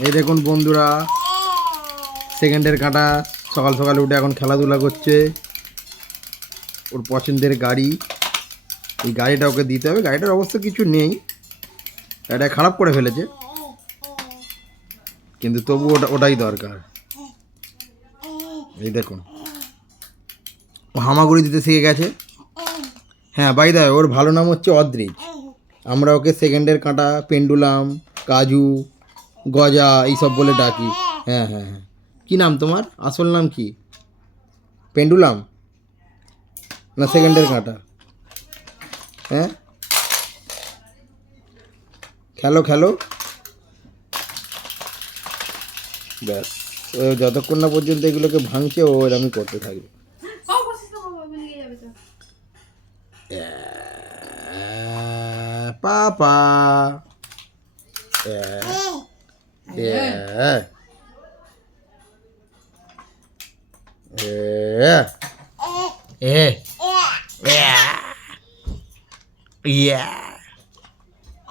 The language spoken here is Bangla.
এই দেখুন বন্ধুরা, সেকেন্ডের কাঁটা সকাল সকালে উঠে এখন খেলাধুলা করছে। ওর পছন্দের গাড়ি, এই গাড়িটা ওকে দিতে হবে। গাড়িটার অবস্থা কিছু নেই, গাড়িটা খারাপ করে ফেলেছে, কিন্তু তবু ওটাই দরকার। এই দেখুন, ও হামাগুড়ি দিতে শিখে গেছে। হ্যাঁ বাই দা, ওর ভালো নাম হচ্ছে অদ্রিজ। আমরা ওকে সেকেন্ডের কাঁটা, পেন্ডুলাম, কাজু, গজা এইসব বলে ডাকি। হ্যাঁ হ্যাঁ হ্যাঁ, কী নাম তোমার? আসল নাম কি? পেন্ডুলাম না সেকেন্ডের কাঁটা? হ্যাঁ, খেলো খেলো। ব্যাস, ও যতক্ষণ না পর্যন্ত এগুলোকে ভাঙছে ও এরকমই করতে থাকবে। পাপা এ